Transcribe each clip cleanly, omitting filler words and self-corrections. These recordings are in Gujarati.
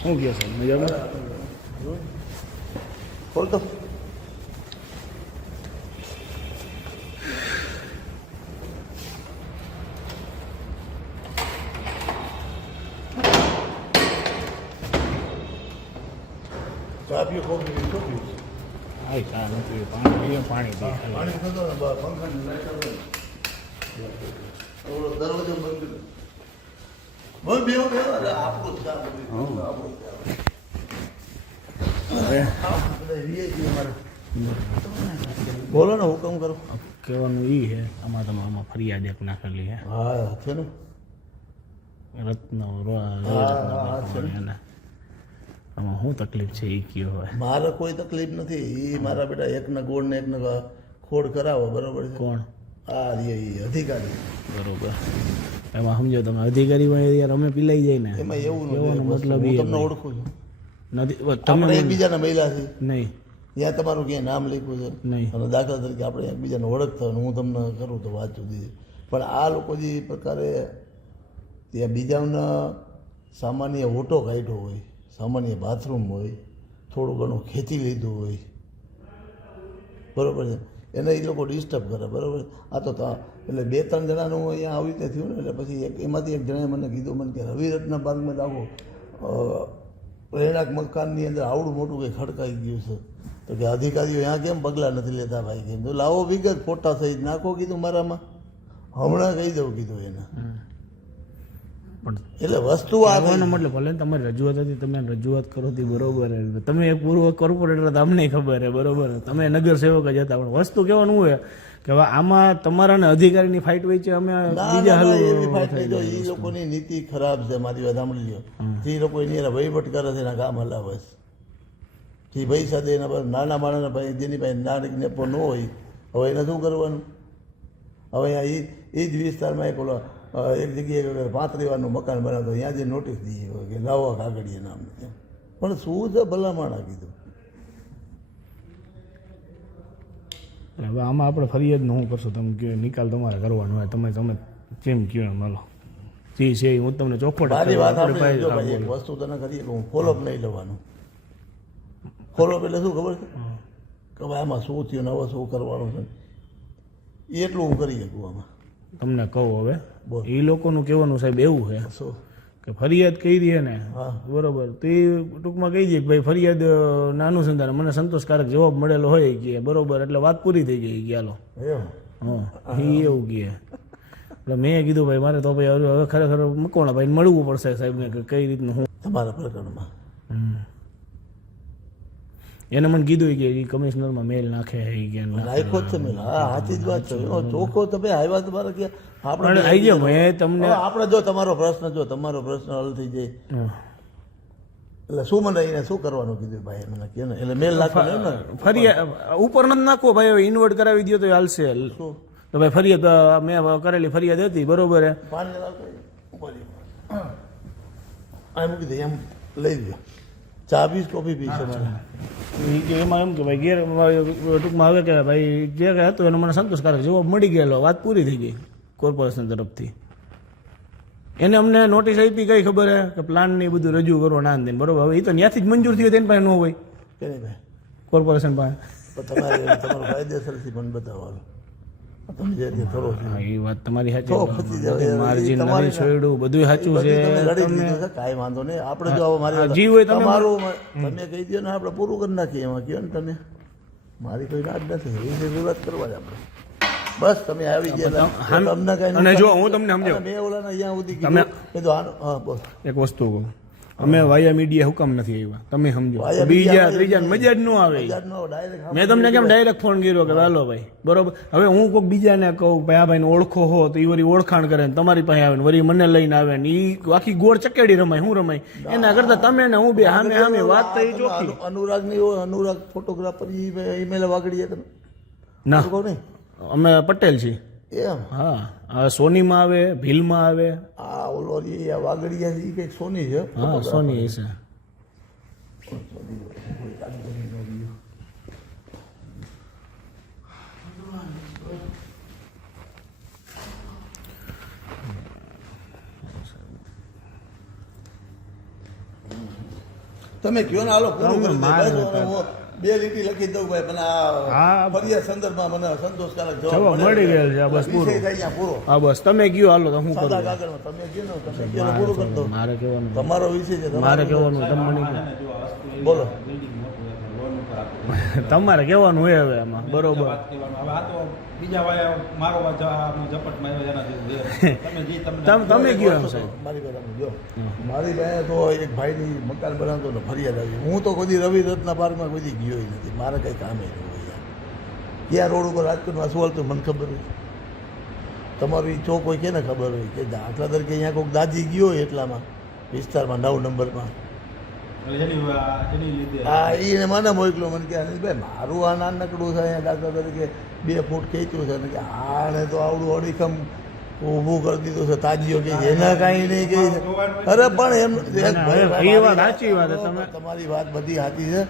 શું કહો સાહેબ મજામાં? બોલ તો ચા પીઓ કોફી પીઓ શું પીવું? હા ચા નથી પાણી પાણી પાણી થતો ને પંખાની લાઈટ આવે દરવાજો બંધ બંધ બેવો બેવો એટલે આપણું જ કામ બધું આપણું જ કામ. બોલો ને હુકમ કરો. કહેવાનું એ છે આમાં તમે આમાં ફરિયાદ એક નાખેલી છે હા છે ને રત્ન છે ને. એને આમાં શું તકલીફ છે એ કયો હોય? મારે કોઈ તકલીફ નથી. એ મારા બેટા એકના ગોળ ને એકને ખોડ કરાવો બરોબર છે. કોણ? હા એ અધિકારી. બરોબર. એમાં સમજો તમે અધિકારી હોય યાર અમે પીલાઈ જાય ને એમાં એવું કહેવાનો મતલબ હું એ તમને ઓળખું છું. નથી આપણે તમે એકબીજાના મહિલા છે નહીં ત્યાં તમારું ક્યાંય નામ લખ્યું છે નહીં અને દાખલા તરીકે આપણે એકબીજાને ઓળખતા હોય હું તમને કરું તો વાત જુદી છે. પણ આ લોકો જે પ્રકારે ત્યાં બીજાના સામાન્ય ઓટો કાઢ્યો હોય, સામાન્ય બાથરૂમ હોય, થોડું ઘણું ખેંચી લીધું હોય બરાબર છે, એને એ લોકો ડિસ્ટર્બ કરે બરાબર. આ તો એટલે 2-3 જણાનું અહીંયા આવી રીતે થયું ને એટલે પછી એમાંથી એક જણાએ મને કીધું મને કે રવિરત્ન બાગમાં જ આવો રહેણાંક મકાનની અંદર આવડું મોટું કંઈ ખડકાઈ ગયું છે તો કે અધિકારીઓ અહીંયા કેમ પગલાં નથી લેતા ભાઈ? કેમ તો લાવો વિગત ફોટા સહિત નાખો કીધું મારામાં હમણાં કહી દઉં કીધું એને. પણ એટલે વસ્તુ આવવાનો મતલબ ભલે તમારી રજૂઆત હતી તમે રજૂઆત કરો હતી બરોબર તમે એક પૂર્વ કોર્પોરેટર અમને ખબર હે બરોબર તમે નગર સેવક જ હતા પણ વસ્તુ કહેવાનું હોય કે હવે આમાં તમારા ને અધિકારીની ફાઇટ હોય છે અમે બીજા એ લોકોની નીતિ ખરાબ છે. મારી વાત સાંભળી લ્યો. જે લોકો એની વહીવટ કરે છે એના કામ હલાવે છે. જે ભાઈ સાથે એના પર નાના માણસના ભાઈ જેની પાસે નાની નેપો ન હોય હવે એને શું કરવાનું? હવે અહીંયા એ જ વિસ્તારમાં એક ઓલો એક જગ્યાએ 35 વારનું મકાન બનાવતો ત્યાં જે નોટિસ દીધી હોય કે લાવો કાગળીએ નામ પણ શું છે ભલામણ કીધું. હવે આમાં આપણે ફરિયાદનું શું કરશું? તમે કહો નિકાલ તમારે કરવાનો હોય તમે તમે જેમ કહો એમ હાલો જે છે હું તમને ચોખવટ મારી વાત આપણે એક વસ્તુ તને કરીએ કે હું ફોલોઅપ નહીં લેવાનું. ફોલોઅપ એટલે શું ખબર છે કે ભાઈ આમાં શું થયું ને હવે શું કરવાનું છે એટલું હું કરી શકું આમાં. તમને કહું હવે એ લોકોનું કહેવાનું સાહેબ એવું છે શું કે ફરિયાદ કરી છે ને હા બરોબર તો એ ટૂંકમાં કહી દે કે ભાઈ ફરિયાદ ના અનુસંધાને મને સંતોષકારક જવાબ મળેલો હોય કે બરોબર એટલે વાત પૂરી થઈ ગઈ કે હાલો એમ હા એ એવું કહે. એટલે મેં કીધું ભાઈ મારે તો ભાઈ હવે ખરેખર મકવાણા ભાઈ મળવું પડશે સાહેબને કે કઈ રીતનું હું તમારા પ્રકરણમાં એને મને કીધું કે એ કમિશનરમાં મેલ નાખે એ કે નાખ્યો જ છે મેં. હા સાચી જ વાત છે. ચોખ્ખો તમે આવ્યા તમારે કે આપણે આવી જાય મેં તમને આપણે જો તમારો પ્રશ્ન હલ થઈ જાય એટલે શું મને એને શું કરવાનું કીધું ભાઈ મને કે ને એટલે મેલ નાખવાનો ને ફરિયાદ ઉપર નથી નાખો ભાઈ હવે ઇન્વર્ટ કરાવી દો તો હાલશે. શું તો ભાઈ ફરિયાદ મેં કરેલી ફરિયાદ હતી બરોબર હે પાણી મૂકી દે એમ લઈ દો. ચા પીસ કોફી પીસ એમાં એમ કે ભાઈ ગેર ટૂંકમાં હવે કે ભાઈ જે કંઈ હતું એનો મને સંતોષકારક જવાબ મળી ગયેલો વાત પૂરી થઈ ગઈ કોર્પોરેશન તરફથી. એને અમને નોટિસ આપી કઈ ખબર હે કે પ્લાન ને બધું રજૂ કરો ના દે બરોબર. હવે એ તો ત્યાંથી જ મંજૂર થયું તેની પાસે ન હોય કે નહીં ભાઈ કોર્પોરેશન પાસે તમારે તમારું કાયદેસરથી પણ બતાવવાનું તમે જે રીતે કરો છો એ વાત તમારી સાચી માર્જિન નથી છોડ્યું બધું સાચું છે કાંઈ વાંધો નહીં. આપણે જો મારી જીવ હોય તમારું તમે કહી દો ને આપણે પૂરું કરી નાખીએ એમાં કહો ને તમે મારી કોઈ રાત નથી એ જરૂરત કરવા જ આપણે બસ તમે આવી ગયા તમને કઈ અને જો હું તમને સમજાવું મેં ઓલાને અહીંયા સુધી કીધું હા બોસ એક વસ્તુ કહું અમે વાયા મીડિયા હુકમ નથી આવ્યા તમે સમજો બીજા ત્રીજા મજા જ ન આવે. મેં તમને કેમ ડાયરેક્ટ ફોન કર્યો કે હાલો ભાઈ બરોબર. હવે હું કોઈક બીજાને કહું ભાઈ આ ભાઈને ઓળખો હો તો એ વળી ઓળખાણ કરે ને તમારી પાસે આવે ને વળી મને લઈને આવે ને એ આખી ગોળ ચકેડી રમાય હું રમાય એના કરતા તમે ને હું બે સામે સામે વાત થઈ ચોખ્ખી. અનુરાગ ની અનુરાગ ફોટોગ્રાફર ઈમેલ વાગડીએ તમે ના નહીં અમે પટેલ છીએ એમ હા સોનીમાં આવે ભીલમાં આવે આ ઓલો આ વાગડિયા છે એ કંઈક સોની છે હા સોની છે. તમે કયો ને હાલો પૂરું તમે કરી દે. મારે બસ હવે હું 2 લીટી લખી દઉં ભાઈ, પણ આ હા. ફરિયાદ સંદર્ભમાં મને સંતોષકારક જવાબ જવાબ મળી ગયેલ છે, બસ વિષય પૂરો. થાય ત્યાં પૂરો. હા બસ તમે કયો હાલો તો હું કરું. સાદા કાગળમાં તમે કયો ને, તમે કયો ને પૂરું કરી દો. મારે કહેવાનું તમારો વિષય છે, મારે તમારો કહેવાનું તમે મને કહો. બોલો. તમારે કહેવાનું હોય હવે આમાં બરોબર. બીજા વાળા મારો ઝપટ માર્યો એનાથી તમે કયો એમ સાહેબ. મારી વાત સાંભળો. જો મારી પાસે તો એક ભાઈની મકાન બનાવતો ને ફરિયાદ આવી. હું તો કોઈ રવિ રત્ન પાર્કમાં કોઈ ગયો નથી, મારે કંઈ કામે નહીં હોય યાર. ક્યાં રોડ ઉપર રાજકોટમાં શું હાલતું મને ખબર હોય, તમારું ઈ ચોક હોય કે ને ખબર હોય કે દાખલા તરીકે અહીંયા કોઈક દાજી ગયો હોય એટલામાં વિસ્તારમાં 9 નંબરમાં, હા એને મને મોકલો. મને કે અનિલભાઈ મારું આ નાનકડું છે અહીંયા દાખલા તરીકે 2 ફૂટ ખેંચ્યું છે ને કે આને તો આવડું અડીખમ ઊભું કરી દીધું છે તાજીઓ કે એના કાંઈ નહીં કે અરે પણ એમ એ વાત સાચી વાત છે. તમે તમારી વાત બધી સાચી છે.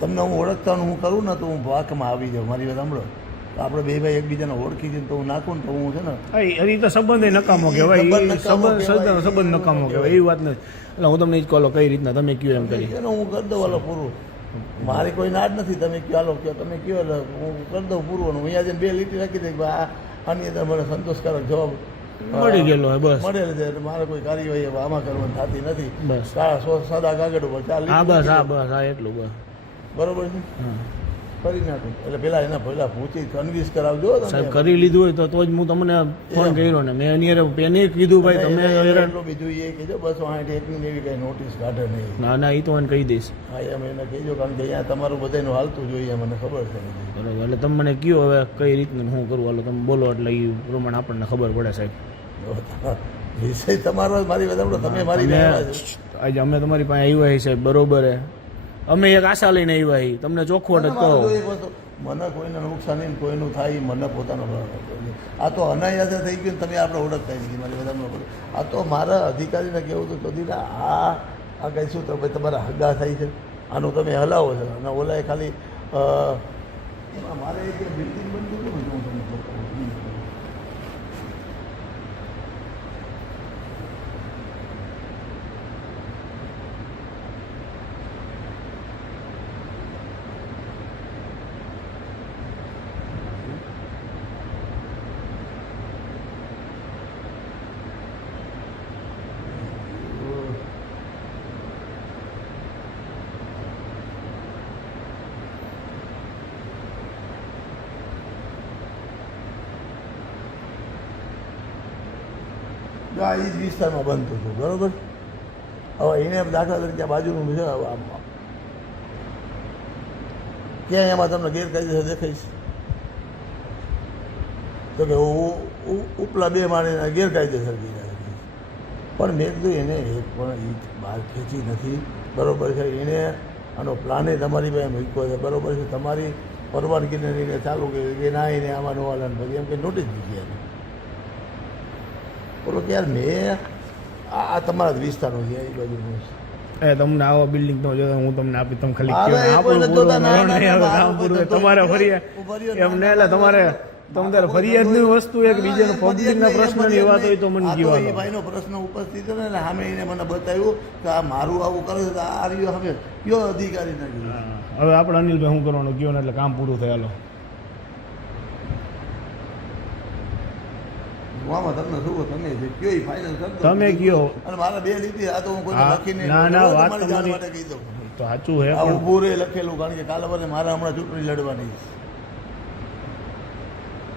તમને હું ઓળખતાનું હું કરું ને તો હું વાકમાં આવી જાઉં. મારી વાત સાંભળો, તો આપણે બે ભાઈ એકબીજાને ઓળખી જઈને તો હું નાખું ને તો હું છે ને એ તો સંબંધ નકામો કહેવાય. સંબંધ નકામો કહેવાય એવી વાત નથી. એટલે હું તમને જ કહો કઈ રીતના તમે કયો એમ કરી. એનો હું કરી દઉં હાલો પૂરું. મારી કોઈ નાડ નથી. તમે કયો હાલો કયો તમે કયો એટલે હું કરી દઉં પૂરું. અને હું અહીંયા જઈને 2 લીટી રાખી દઈ આની અંદર મને સંતોષકારક જવાબ મળી ગયેલો હોય બસ. મળેલ છે. એટલે મારે કોઈ કાર્યવાહી હવે આમાં કરવાની થતી નથી. બસ. સાદા કાગળ ઉપર 4 હા બસ લીટી હા બસ હા એટલું બસ. બરોબર છે, હા કરી નાખું. એટલે પેલા એના પહેલા પૂછી કન્વિન્સ કરાવજો સાહેબ કરી લીધું હોય તો જ હું તમને ફોન કર્યો ને. મેં એની એને કીધું ભાઈ તમે હેરાન. એટલું બીજું એ કહેજો 261 ની એવી કઈ નોટિસ કાઢે નહીં. ના ના એ તો મને કહી દઈશ. હા એમ એને કહેજો, કારણ કે અહીંયા તમારું બધાનું હાલતું જોઈએ મને ખબર છે. બરોબર એટલે તમે મને કયો હવે કઈ રીતનું હું કરું હાલો તમે બોલો એટલે એ પ્રમાણે આપણને ખબર પડે સાહેબ. વિષય તમારો મારી વાત સાંભળો, તમે મારી અમે પાસે આવ્યા છો. આજે અમે તમારી પાસે આવ્યા છીએ સાહેબ બરોબર હે. અમે એક આશા લઈને આવ્યા છીએ તમને ચોખવટ જ કહો. એક વસ્તુ, મને કોઈને નુકસાન નહીં, કોઈનું થાય મને પોતાનો આ તો અનાયાસે થઈ ગયું ને તમે આપણે ઓળખતા નથી. મારી બધા પડે આ તો મારા અધિકારીને કહેવું તો કદી ને આ કઈ શું તો ભાઈ તમારા હગા થાય છે આનું તમે હલાવો છો. અને ઓલાએ ખાલી મારે એક બિલ્ડિંગ બનતું હતું ને હું તમને બતાવું. આ એ જ વિસ્તારમાં બનતું હતું બરોબર. હવે એને દાખલા તરીકે બાજુનું છે ક્યાંય એમાં તમને ગેરકાયદેસર દેખાઈશ તો કે ઉપલા 2 માળીના ગેરકાયદેસર કર્યા. પણ મેં કીધું એને એક પણ એ બહાર ખેંચી નથી બરોબર છે. એને આનો પ્લાને તમારી પાસે મૂક્યો છે બરોબર છે. તમારી પરવાનગીને લઈને ચાલુ કર્યું કે ના એને આમાં નો હાલે પછી એમ કે નોટિસ દીધી એને બોલો કે યાર મેં આ તમારા જ વિસ્તારનો છે એ બાજુનું છે. એ તમને આવો બિલ્ડિંગ તો જો હું તમને આપી તમે ખાલી હવે કયો એ આપણું કોઈને પૂરું જોતા ના, ન ના, નહીં આવે ના, કામ પૂરું ના, તમારે ના, ફરિયાદ ના, એમ ને એટલે તમારે ફરિયાદની વસ્તુ એક બીજાનો પબ્લિકના પ્રશ્નની વાત હોય તો મને એ જીવાનો. ભાઈનો પ્રશ્ન ઉપસ્થિત છે ને એટલે સામે એને મને બતાવ્યું કે આ મારું આવું કરે છે તો આ રહ્યો હવે કયો અધિકારી ના ગયો. હવે આપણે અનિલભાઈ શું કરવાનું કયો ને એટલે કામ પૂરું થાય હાલો. આમાં તમને શું તમે જે કયો એ ફાઇનલ કરતો તમે કયો. અને મારા 2 લીટી આ તો હું કોઈ હા, લખીને ના, ના, વાત તમારી જાણ તમારી- માટે કહી દઉં. તો સાચું હે આ પણ ઊભું રે લખેલું કારણ કે કાલે મને મારા હમણાં ચૂંટણી લડવાની છે.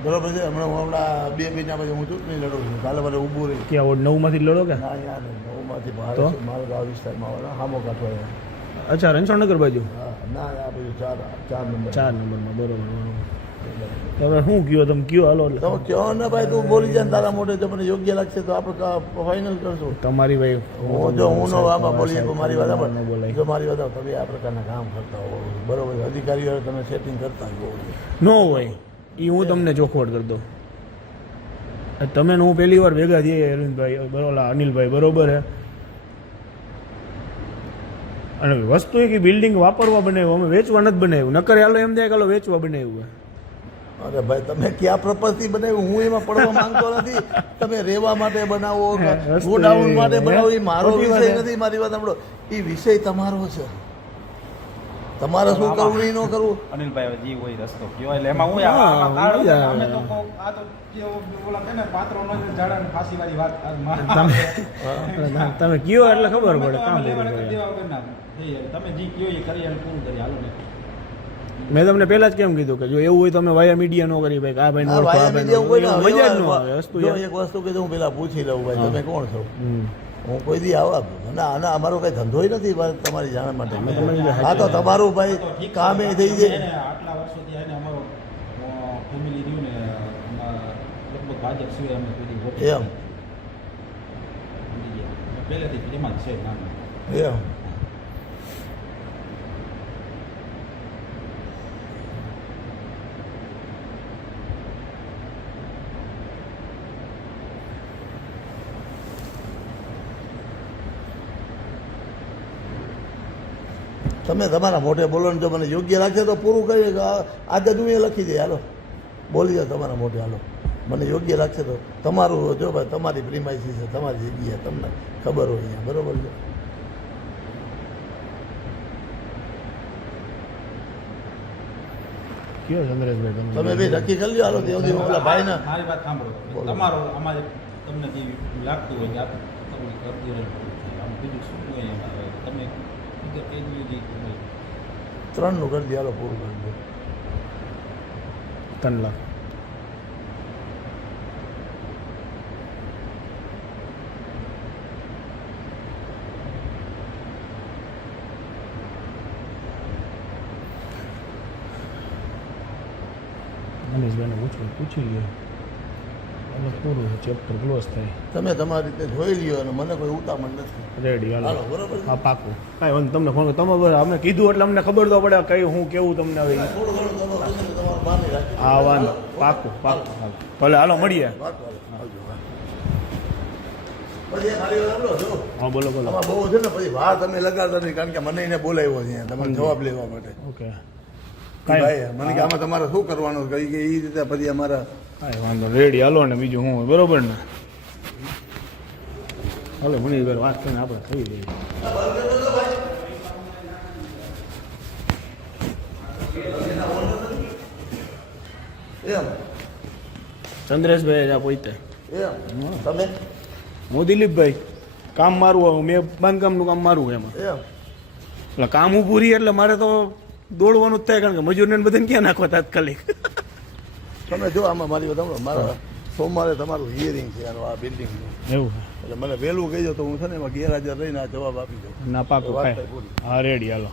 બરોબર છે. હમણાં હું 2 મહિના પછી હું ચૂંટણી લડું છું. કાલે મારે ઊભું રહી કે આ 9 માંથી લડો કે ના યાર નવમાંથી બહાર તો? છે. માલગાંવ વિસ્તારમાં વાળા હામો કાંઠો છે. અચ્છા રણછોડનગર બાજુ હા ના આ બધું 4 નંબર 4 નંબરમાં બરોબર બરોબર. તમે શું કયો તમે કયો હાલો એટલે તમે કહો ને ભાઈ તું બોલી જાય ને તારા મોઢે જો મને યોગ્ય લાગશે તો આપણે ફાઇનલ કરશું. તમારી ભાઈ હું નો આમાં બોલીએ તો મારી વાત ન સાંભળ. બોલાય. જો મારી વાત સાંભળ, તમે આ પ્રકારના કામ કરતા હો બરોબર છે. અધિકારીઓ તમે સેટિંગ કરતા હો ન હોય એ હું તમને ચોખવટ કરી દઉં. તમે ને હું પહેલી વાર ભેગા થઈએ અરવિંદભાઈ બરોબર અનિલભાઈ બરોબર હે. અને વસ્તુ એ કે બિલ્ડિંગ વાપરવા બનાવ્યું અમે વેચવા નથી બનાવ્યું. નકર હાલો એમ થાય કે હાલો વેચવા બનાવ્યું હોય અરે ભાઈ તમે ક્યાં પ્રપંચથી બનાવ્યું હું એમાં પડવા માંગતો નથી. તમે રહેવા માટે બનાવો કે ગોડાઉન માટે બનાવો એ મારો વિષય નથી. મારી વાત સાંભળો, એ વિષય તમારો છે. તમારે શું કરવું એ ન કરવું. અનિલભાઈ હવે જી હોય રસ્તો કયો એટલે એમાં હું અમે તો આ તો ઓલા કે ને પાત્રો નો જાડા ને ફાંસી વાળી વાત તમે કયો એટલે ખબર પડે કામ તમે જી કયો એ કરી અને પૂરું કરી હાલો ને. મેં તમને પહેલા જ કેમ કીધું કે જો એવું હોય તમે વાયા મીડિયા નો કરી ભાઈ આ ભાઈ હા, ભાઈ, મીડિયા કોઈ ના મજા જ ન આવે વસ્તુ જો એક વસ્તુ કીધું હું પેલા પૂછી લઉં ભાઈ તમે કોણ છો. હું કોઈ દી આવા ના આના અમારો કઈ ધંધોય નથી તમારી જાણ માટે. હા તો તમારું ભાઈ કામે થઈ જાય. આટલા વર્ષોથી આને અમારો ફેમિલી રહ્યું ને લગભગ ભાજપ સિવાય અમે કોઈ વોટ એમ પહેલેથી એમાં જ છે નામ. એમ તમે તમારા મોઢે બોલો ને જો મને યોગ્ય લાગશે તો પૂરું કરીએ. આજે હું એ લખી દે હાલો બોલી જાઓ તમારા મોઢે હાલો. મને યોગ્ય લાગશે તો તમારું જો ભાઈ તમારી પ્રીમાઇસી છે તમારી જગ્યા તમને ખબર હોય અહીંયા બરોબર છે. કયો ચંદ્રેશભાઈ તમે બી નક્કી કરી લો હાલો તે ઓલા ભાઈના મારી વાત સાંભળો તમારો અમારે તમને જે લાગતું હોય કે આ તમે કરતી રહે આમ બીજું શું હોય એમાં તમે 3 નું કરી દે હાલો પૂરું કરી દે. 3 લાખ મનીષભાઈને પૂછી લ્યો એટલે પૂરું ચેપ્ટર ક્લોઝ થાય. તમે તમારી રીતે જોઈ લ્યો અને મને કોઈ ઉતામળ નથી. રેડી હાલો હાલો બરોબર હા પાકું કાંઈ વાંધો તમને ફોન તમે અમે કીધું એટલે અમને ખબર તો પડે કઈ હું કેવું તમને હવે. થોડું ઘણું તમે તમારું માની રાખજો. હા વાંધો પાકું પાકું હાલો ભલે હાલો મળીએ. વાત વાળો. આવજો, હા. પછી મારી વાત સાંભળો, જો હા બોલો બોલો આમાં બહુ છે ને પછી વાર તમે લગાડતા નહીં કારણ કે મને એને બોલાવ્યો છે અહીંયા તમારે જવાબ લેવા માટે. ઓકે ભાઈ મને કે આમાં તમારે શું કરવાનું કહી કે એ રીતે પછી અમારા કાંઈ વાંધો રેડી હાલો ને બીજું હું હોય બરોબર ને હાલો ઘણી વાર વાત કરીને આપણે થઈ રહી. એમ ચંદ્રેશભાઈ આ પોતે એમ તમે હું દિલીપભાઈ કામ મારું આવું મેં બાંધકામનું કામ મારું એમાં એમ એટલે કામ ઊભું રહી એટલે મારે તો દોડવાનું જ થાય કારણ કે મજૂરને બધાને ક્યાં નાખવા તાત્કાલિક. તમે જો આમાં મારી વાત સાંભળો મારા સોમવારે તમારું હિયરિંગ છે આનું આ બિલ્ડિંગનું એવું એટલે મને વહેલું કહી દો તો હું છે ને એમાં ગેરહાજર રહીને આ જવાબ આપી દઉં. ના પાકું વાત કાંઈ થાય પૂરી. હા રેડી હાલો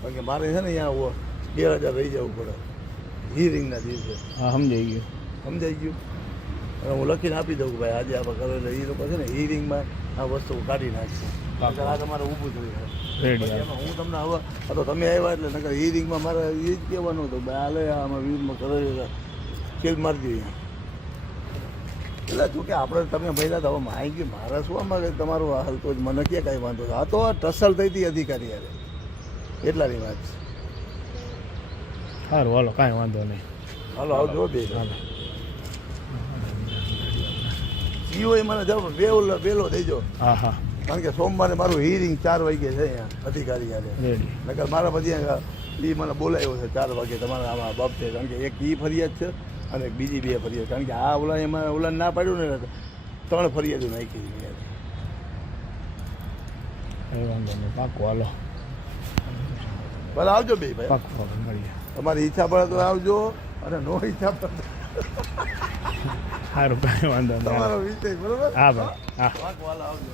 કારણ કે મારે છે ને અહીંયા ગેરહાજર રહી જવું પડે હિયરિંગના દિવસે. હા સમજાઈ ગયું સમજાઈ ગયું અને હું લખીને આપી દઉં કે ભાઈ આજે આપણે કરો એટલે એ લોકો છે ને હિયરિંગમાં આ વસ્તુ કાઢી નાખશે. નકર આ તમારે ઊભું જ રહ્યું. રેડી હાલો એમાં હું તમને હવે આ તો તમે આવ્યા એટલે નકર હિયરિંગમાં મારે એ જ કહેવાનું હતું ભાઈ હાલે આમાં વિરુદ્ધમાં કરો ખેલ મારજો અહીંયા. એટલે જો કે આપણે તમે મહિલા તો હવે માઈ ગયું મારે શું આમાં તમારું હાલ તો જ મને ક્યાં કાંઈ વાંધો આ તો ટસલ થઈ હતી અધિકારી યારે એટલાની વાત છે. સારું હાલો કાંઈ વાંધો નહીં હાલો આવજો બે હાલો ઈઓ એ મને જાવ બેલો દેજો હા હા કારણ કે સોમવારે મારું હિયરિંગ 4 વાગે છે અહીંયા અધિકારી યારે રેડી નકર મારા પછી એ મને બોલાવ્યો છે 4 વાગે તમારા આમાં બાબતે કારણ કે એક ઈ ફરિયાદ છે અને બીજી 2 ફરિયાદ કારણ કે આ ઓલા એમાં ઓલા ના પાડ્યું ને 3 ફરિયાદો નાખી દીધી. કઈ વાંધો નહીં પાકું હાલો ભલે આવજો બે ભાઈ પાકું પાકું મળીએ તમારી ઈચ્છા પડે તો આવજો અને નો ઈચ્છા પડે સારું કાંઈ વાંધો નહીં તમારો વિષય બરોબર. હા ભાઈ હા વાંક વાલા આવજો.